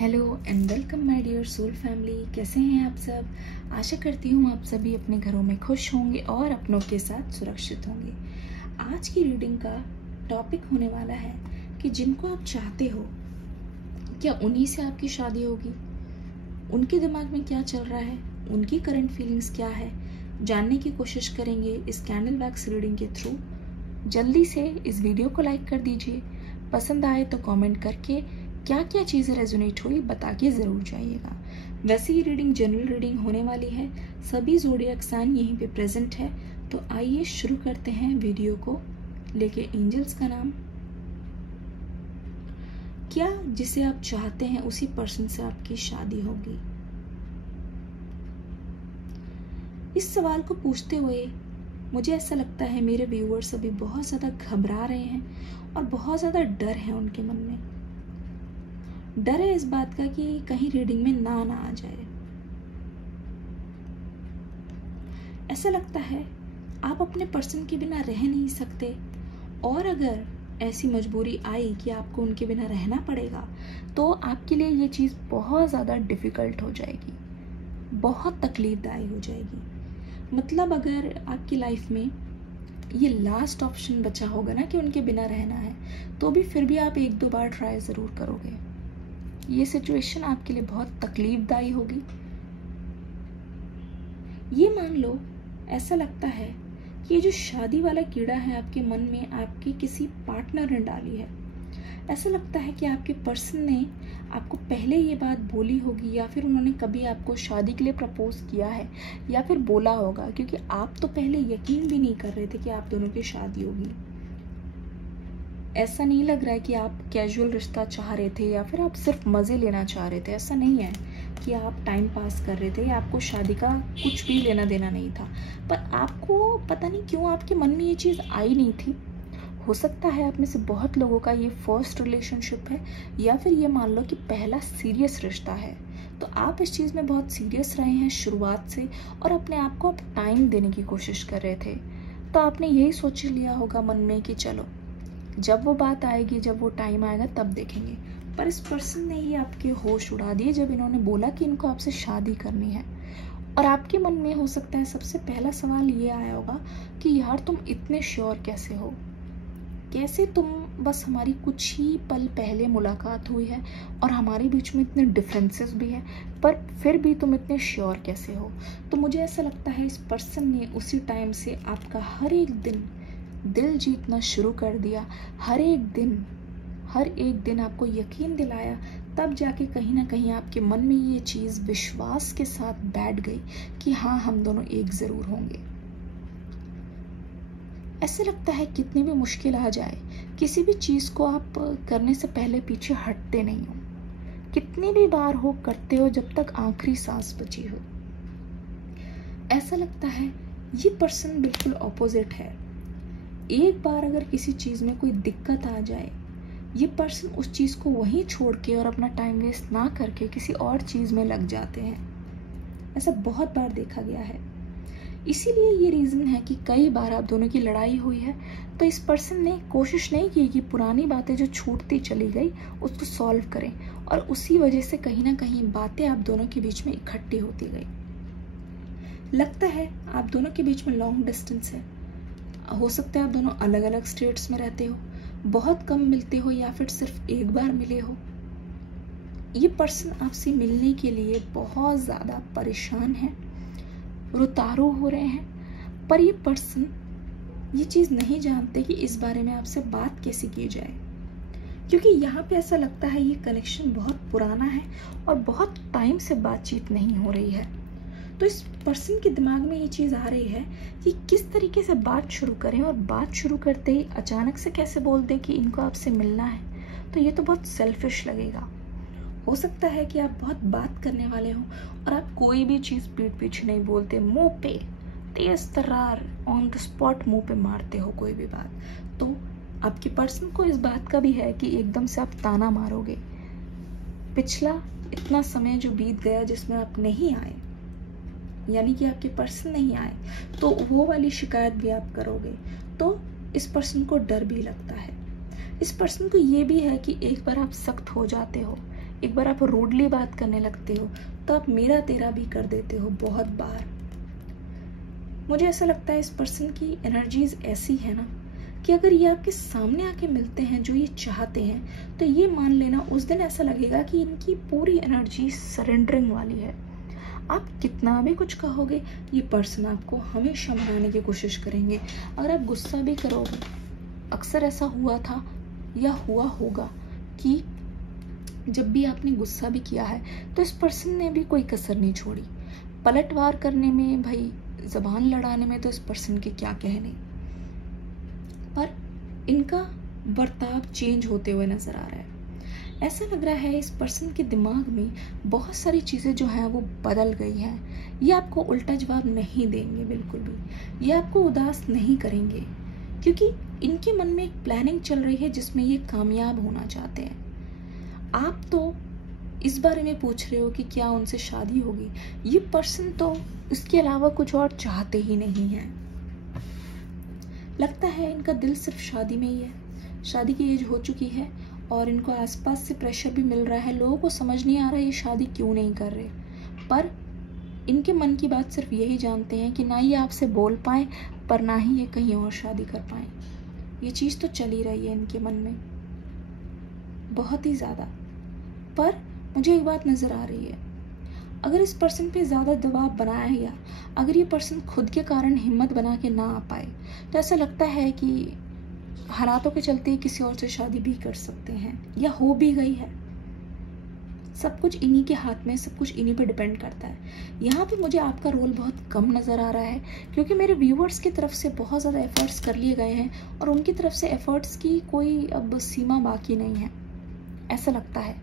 Hello and welcome my dear soul family. कैसे हैं आप सब? आशा करती हूँ आप सभी अपने घरों में खुश होंगे और अपनों के साथ सुरक्षित होंगे। आज की रीडिंग का टॉपिक होने वाला है कि जिनको आप चाहते हो, क्या उन्हीं से आपकी शादी होगी? उनके दिमाग में क्या चल रहा है, उनकी करंट फीलिंग्स क्या है, जानने की कोशिश करेंगे इस कैंडल वैक्स रीडिंग के थ्रू। जल्दी से इस वीडियो को लाइक कर दीजिए, पसंद आए तो कमेंट करके क्या क्या चीज़ें रेजोनेट हुई बता के ज़रूर जाइएगा। वैसे ये रीडिंग जनरल रीडिंग होने वाली है, सभी ज़ोडिएक साइन यहीं पे प्रेजेंट है। तो आइए शुरू करते हैं वीडियो को लेके एंजल्स का नाम। क्या जिसे आप चाहते हैं उसी पर्सन से आपकी शादी होगी? इस सवाल को पूछते हुए मुझे ऐसा लगता है मेरे व्यूअर्स अभी बहुत ज़्यादा घबरा रहे हैं और बहुत ज़्यादा डर है उनके मन में। डर है इस बात का कि कहीं रीडिंग में ना आ जाए। ऐसा लगता है आप अपने पर्सन के बिना रह नहीं सकते, और अगर ऐसी मजबूरी आई कि आपको उनके बिना रहना पड़ेगा तो आपके लिए ये चीज़ बहुत ज़्यादा डिफ़िकल्ट हो जाएगी, बहुत तकलीफदायी हो जाएगी। मतलब अगर आपकी लाइफ में ये लास्ट ऑप्शन बचा होगा ना कि उनके बिना रहना है, तो भी फिर भी आप एक दो बार ट्राई ज़रूर करोगे। ये सिचुएशन आपके लिए बहुत तकलीफदायी होगी। ये मान लो ऐसा लगता है कि ये जो शादी वाला कीड़ा है आपके मन में आपके किसी पार्टनर ने डाली है। ऐसा लगता है कि आपके पर्सन ने आपको पहले ये बात बोली होगी, या फिर उन्होंने कभी आपको शादी के लिए प्रपोज किया है, या फिर बोला होगा, क्योंकि आप तो पहले यकीन भी नहीं कर रहे थे कि आप दोनों की शादी होगी। ऐसा नहीं लग रहा है कि आप कैजुअल रिश्ता चाह रहे थे या फिर आप सिर्फ मज़े लेना चाह रहे थे। ऐसा नहीं है कि आप टाइम पास कर रहे थे या आपको शादी का कुछ भी लेना देना नहीं था, पर आपको पता नहीं क्यों आपके मन में ये चीज़ आई नहीं थी। हो सकता है आप में से बहुत लोगों का ये फर्स्ट रिलेशनशिप है, या फिर ये मान लो कि पहला सीरियस रिश्ता है। तो आप इस चीज़ में बहुत सीरियस रहे हैं शुरुआत से और अपने आप को आप टाइम देने की कोशिश कर रहे थे। तो आपने यही सोच लिया होगा मन में कि चलो जब वो बात आएगी, जब वो टाइम आएगा तब देखेंगे। पर इस पर्सन ने ही आपके होश उड़ा दिए जब इन्होंने बोला कि इनको आपसे शादी करनी है। और आपके मन में हो सकता है सबसे पहला सवाल ये आया होगा कि यार तुम इतने श्योर कैसे हो? कैसे तुम, बस हमारी कुछ ही पल पहले मुलाकात हुई है और हमारे बीच में इतने डिफरेंसेस भी हैं, पर फिर भी तुम इतने श्योर कैसे हो? तो मुझे ऐसा लगता है इस पर्सन ने उसी टाइम से आपका हर एक दिन दिल जीतना शुरू कर दिया। हर एक दिन आपको यकीन दिलाया, तब जाके कहीं ना कहीं आपके मन में ये चीज़ विश्वास के साथ बैठ गई कि हाँ, हम दोनों एक ज़रूर होंगे। ऐसे लगता है कितनी भी मुश्किल आ जाए, किसी भी चीज़ को आप करने से पहले पीछे हटते नहीं हो। कितनी भी बार हो करते हो जब तक आखिरी सांस बची हो। ऐसा लगता है ये पर्सन बिल्कुल ऑपोजिट है। एक बार अगर किसी चीज़ में कोई दिक्कत आ जाए, ये पर्सन उस चीज़ को वहीं छोड़ के और अपना टाइम वेस्ट ना करके किसी और चीज़ में लग जाते हैं। ऐसा बहुत बार देखा गया है। इसीलिए ये रीज़न है कि कई बार आप दोनों की लड़ाई हुई है तो इस पर्सन ने कोशिश नहीं की कि पुरानी बातें जो छूटती चली गई उसको सॉल्व करें, और उसी वजह से कहीं ना कहीं बातें आप दोनों के बीच में इकट्ठी होती गई। लगता है आप दोनों के बीच में लॉन्ग डिस्टेंस है। हो सकता है आप दोनों अलग अलग स्टेट्स में रहते हो, बहुत कम मिलते हो या फिर सिर्फ एक बार मिले हो। ये पर्सन आपसे मिलने के लिए बहुत ज़्यादा परेशान है, रुतारू हो रहे हैं, पर ये पर्सन ये चीज़ नहीं जानते कि इस बारे में आपसे बात कैसे की जाए, क्योंकि यहाँ पे ऐसा लगता है ये कनेक्शन बहुत पुराना है और बहुत टाइम से बातचीत नहीं हो रही है। तो इस पर्सन के दिमाग में ये चीज़ आ रही है कि किस तरीके से बात शुरू करें, और बात शुरू करते ही अचानक से कैसे बोल दें कि इनको आपसे मिलना है, तो ये तो बहुत सेल्फिश लगेगा। हो सकता है कि आप बहुत बात करने वाले हो और आप कोई भी चीज़ पीठ पीछे नहीं बोलते, मुंह पे तेज तर्रार ऑन द स्पॉट मुंह पे मारते हो कोई भी बात। तो आपके पर्सन को इस बात का भी है कि एकदम से आप ताना मारोगे। पिछला इतना समय जो बीत गया जिसमें आप नहीं आए, यानी कि आपके पर्सन नहीं आए, तो वो वाली शिकायत भी आप करोगे। तो इस पर्सन को डर भी लगता है। इस पर्सन को ये भी है कि एक बार आप सख्त हो जाते हो, एक बार आप रूडली बात करने लगते हो तो आप मेरा तेरा भी कर देते हो बहुत बार। मुझे ऐसा लगता है इस पर्सन की एनर्जीज ऐसी है ना कि अगर ये आपके सामने आके मिलते हैं जो ये चाहते हैं, तो ये मान लेना उस दिन ऐसा लगेगा कि इनकी पूरी एनर्जी सरेंडरिंग वाली है। आप कितना भी कुछ कहोगे, ये पर्सन आपको हमेशा मनाने की कोशिश करेंगे। अगर आप गुस्सा भी करोगे, अक्सर ऐसा हुआ था या हुआ होगा कि जब भी आपने गुस्सा भी किया है तो इस पर्सन ने भी कोई कसर नहीं छोड़ी। पलटवार करने में, भाई जबान लड़ाने में तो इस पर्सन के क्या कहने, पर इनका बर्ताव चेंज होते हुए नजर आ रहा है। ऐसा लग रहा है इस पर्सन के दिमाग में बहुत सारी चीजें जो हैं वो बदल गई हैं। ये आपको उल्टा जवाब नहीं देंगे बिल्कुल भी, ये आपको उदास नहीं करेंगे, क्योंकि इनके मन में एक प्लानिंग चल रही है जिसमें ये कामयाब होना चाहते हैं। आप तो इस बारे में पूछ रहे हो कि क्या उनसे शादी होगी, ये पर्सन तो इसके अलावा कुछ और चाहते ही नहीं है। लगता है इनका दिल सिर्फ शादी में ही है। शादी की एज हो चुकी है और इनको आसपास से प्रेशर भी मिल रहा है। लोगों को समझ नहीं आ रहा ये शादी क्यों नहीं कर रहे, पर इनके मन की बात सिर्फ यही जानते हैं कि ना ये आपसे बोल पाए पर ना ही ये कहीं और शादी कर पाए। ये चीज तो चल ही रही है इनके मन में बहुत ही ज्यादा। पर मुझे एक बात नजर आ रही है, अगर इस पर्सन पे ज्यादा दबाव बनाया गया, अगर ये पर्सन खुद के कारण हिम्मत बना के ना आ पाए, तो ऐसा लगता है कि हालातों के चलते किसी और से शादी भी कर सकते हैं या हो भी गई है। सब कुछ इन्हीं के हाथ में, सब कुछ इन्हीं पे डिपेंड करता है। यहाँ पे मुझे आपका रोल बहुत कम नजर आ रहा है, क्योंकि मेरे व्यूअर्स की तरफ से बहुत ज़्यादा एफर्ट्स कर लिए गए हैं और उनकी तरफ से एफर्ट्स की कोई अब सीमा बाकी नहीं है। ऐसा लगता है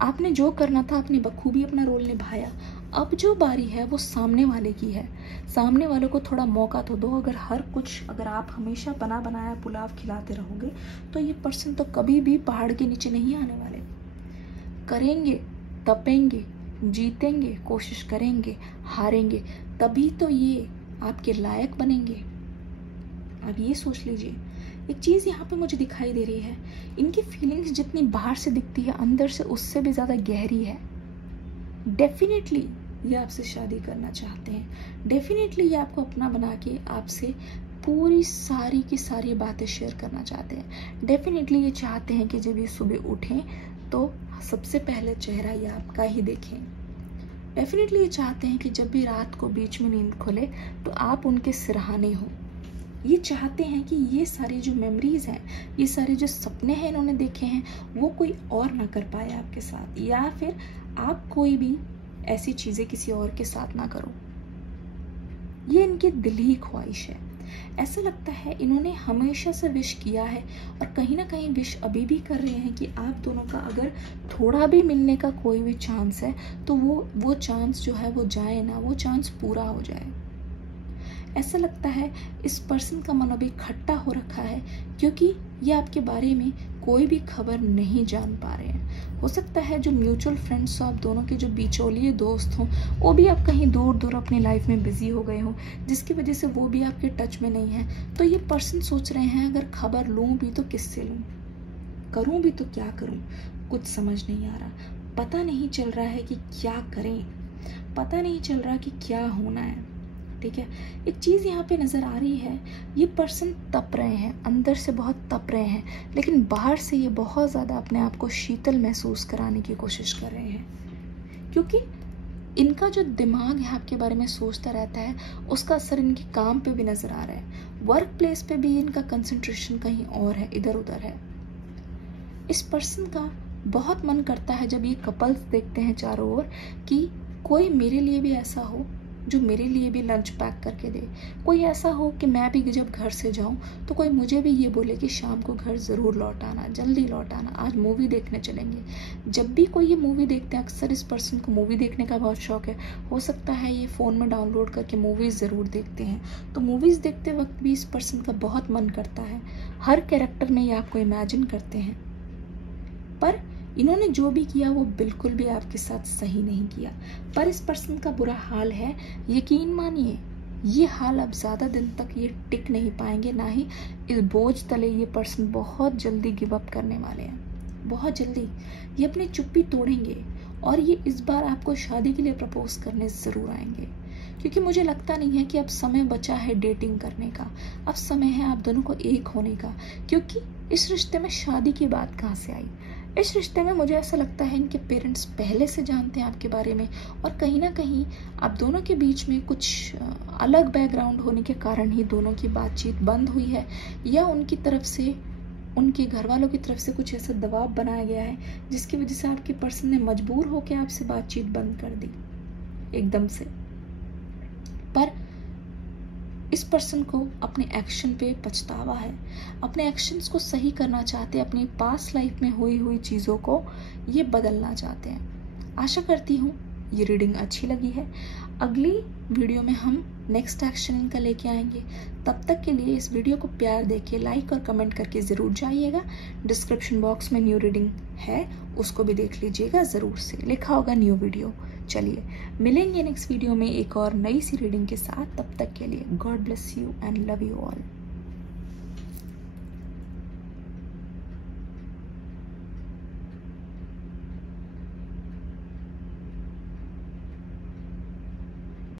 आपने जो करना था आपने बखूबी अपना रोल निभाया। अब जो बारी है वो सामने वाले की है। सामने वाले को थोड़ा मौका तो दो। अगर आप हमेशा बना बनाया पुलाव खिलाते रहोगे तो ये पर्सन तो कभी भी पहाड़ के नीचे नहीं आने वाले। करेंगे, तपेंगे, जीतेंगे, कोशिश करेंगे, हारेंगे, तभी तो ये आपके लायक बनेंगे। अब ये सोच लीजिए। एक चीज यहाँ पे मुझे दिखाई दे रही है, इनकी फीलिंग्स जितनी बाहर से दिखती है अंदर से उससे भी ज्यादा गहरी है। डेफिनेटली ये आपसे शादी करना चाहते हैं। डेफिनेटली ये आपको अपना बना के आपसे पूरी सारी की सारी बातें शेयर करना चाहते हैं। डेफिनेटली ये चाहते हैं कि जब ये सुबह उठें तो सबसे पहले चेहरा ये आपका ही देखें। डेफिनेटली ये चाहते हैं कि जब भी रात को बीच में नींद खुले तो आप उनके सिरहाने हो। ये चाहते हैं कि ये सारी जो मेमोरीज हैं, ये सारे जो सपने हैं इन्होंने देखे हैं, वो कोई और ना कर पाए आपके साथ, या फिर आप कोई भी ऐसी चीजें किसी और के साथ ना करो। ये इनकी दिली ख्वाहिश है। ऐसा लगता है इन्होंने हमेशा से विश किया है और कहीं ना कहीं विश अभी भी कर रहे हैं कि आप दोनों का अगर थोड़ा भी मिलने का कोई भी चांस है तो वो चांस जो है वो जाए ना, वो चांस पूरा हो जाए। ऐसा लगता है इस पर्सन का मन अभी खट्टा हो रखा है, क्योंकि ये आपके बारे में कोई भी खबर नहीं जान पा रहे हैं। हो सकता है जो म्यूचुअल फ्रेंड्स हो, आप दोनों के जो बिचौलिए दोस्त हों, वो भी आप कहीं दूर दूर अपनी लाइफ में बिजी हो गए हों, जिसकी वजह से वो भी आपके टच में नहीं है। तो ये पर्सन सोच रहे हैं अगर खबर लूं भी तो किससे लूं, करूं भी तो क्या करूं, कुछ समझ नहीं आ रहा। पता नहीं चल रहा है कि क्या करें, पता नहीं चल रहा कि क्या होना है। ठीक है, एक चीज यहाँ पे नजर आ रही है, ये पर्सन तप रहे हैं, अंदर से बहुत तप रहे हैं, लेकिन बाहर से ये बहुत ज्यादा अपने आप को शीतल महसूस कराने की कोशिश कर रहे हैं, क्योंकि इनका जो दिमाग है आपके बारे में सोचता रहता है, उसका असर इनके काम पे भी नजर आ रहा है। वर्क प्लेस पे भी इनका कंसंट्रेशन कहीं और है, इधर उधर है। इस पर्सन का बहुत मन करता है जब ये कपल्स देखते हैं चारों ओर कि कोई मेरे लिए भी ऐसा हो जो मेरे लिए भी लंच पैक करके दे, कोई ऐसा हो कि मैं भी जब घर से जाऊं तो कोई मुझे भी ये बोले कि शाम को घर जरूर लौट आना, जल्दी लौट आना, आज मूवी देखने चलेंगे। जब भी कोई ये मूवी देखते हैं, अक्सर इस पर्सन को मूवी देखने का बहुत शौक है, हो सकता है ये फोन में डाउनलोड करके मूवीज जरूर देखते हैं। तो मूवीज देखते वक्त भी इस पर्सन का बहुत मन करता है, हर कैरेक्टर में ये आपको इमेजिन करते हैं। पर इन्होंने जो भी किया वो बिल्कुल भी आपके साथ सही नहीं किया। पर इस पर्सन का बुरा हाल है, यकीन मानिए ये हाल अब ज्यादा दिन तक ये टिक नहीं पाएंगे, ना ही इस बोझ तले ये पर्सन बहुत जल्दी गिव अप करने वाले हैं, बहुत जल्दी ये अपनी चुप्पी तोड़ेंगे और ये इस बार आपको शादी के लिए प्रपोज करने ज़रूर आएंगे, क्योंकि मुझे लगता नहीं है कि अब समय बचा है डेटिंग करने का। अब समय है आप दोनों को एक होने का, क्योंकि इस रिश्ते में शादी की बात कहाँ से आई। इस रिश्ते में मुझे ऐसा लगता है इनके पेरेंट्स पहले से जानते हैं आपके बारे में, और कहीं ना कहीं आप दोनों के बीच में कुछ अलग बैकग्राउंड होने के कारण ही दोनों की बातचीत बंद हुई है, या उनकी तरफ से, उनके घर वालों की तरफ से कुछ ऐसा दबाव बनाया गया है जिसकी वजह से आपके पर्सन ने मजबूर होकर आपसे बातचीत बंद कर दी एकदम से। पर इस पर्सन को अपने एक्शन पे पछतावा है, अपने एक्शंस को सही करना चाहते हैं, अपनी पास्ट लाइफ में हुई चीज़ों को ये बदलना चाहते हैं। आशा करती हूँ ये रीडिंग अच्छी लगी है। अगली वीडियो में हम नेक्स्ट एक्शन इनका लेके आएंगे। तब तक के लिए इस वीडियो को प्यार देके लाइक और कमेंट करके ज़रूर जाइएगा। डिस्क्रिप्शन बॉक्स में न्यू रीडिंग है, उसको भी देख लीजिएगा ज़रूर से, लिखा होगा न्यू वीडियो। चलिए मिलेंगे नेक्स्ट वीडियो में एक और नई सी रीडिंग के साथ। तब तक के लिए God bless you and love you all.